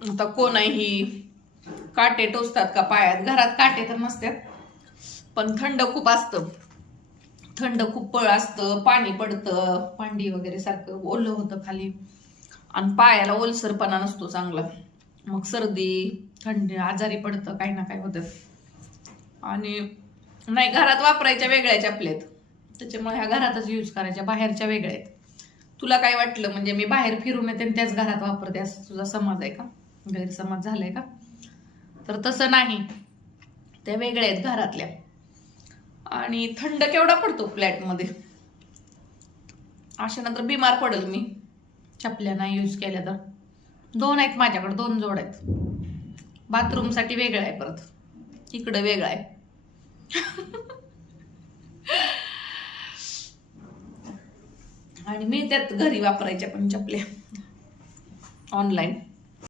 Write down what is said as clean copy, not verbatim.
आता कोणाही काटे टोचतात का पायात? घरात काटे तर नसतात, पण थंड खूप असतं, थंड खूप पळ असतं, पाणी पडतं, भांडी वगैरे सारखं ओलं होतं खाली, आणि पायाला ओलसरपणा नसतो चांगला, मग सर्दी थंडी आजारी पडतं, काही ना काही होतं. आणि नाही, घरात वापरायच्या वेगळ्या चपल्या आहेत, त्याच्यामुळे ह्या घरातच यूज करायच्या, बाहेरच्या वेगळ्या आहेत. तुला काय वाटलं म्हणजे मी बाहेर फिरून येते आणि त्याच घरात वापरते असं तुझा समज आहे का? गैरसमज झालाय का? तर तसं नाही, त्या वेगळ्या आहेत घरातल्या. आणि थंड केवढा पडतो फ्लॅटमध्ये, अशा नंतर बिमार पडेल मी चपल्या नाही यूज केल्या तर. 2 आहेत माझ्याकडे, 2 जोड आहेत. बाथरूम साठी वेगळं आहे, परत इकडं वेगळं आहे. आणि मी त्यात घरी वापरायच्या पण चपल्या ऑनलाईन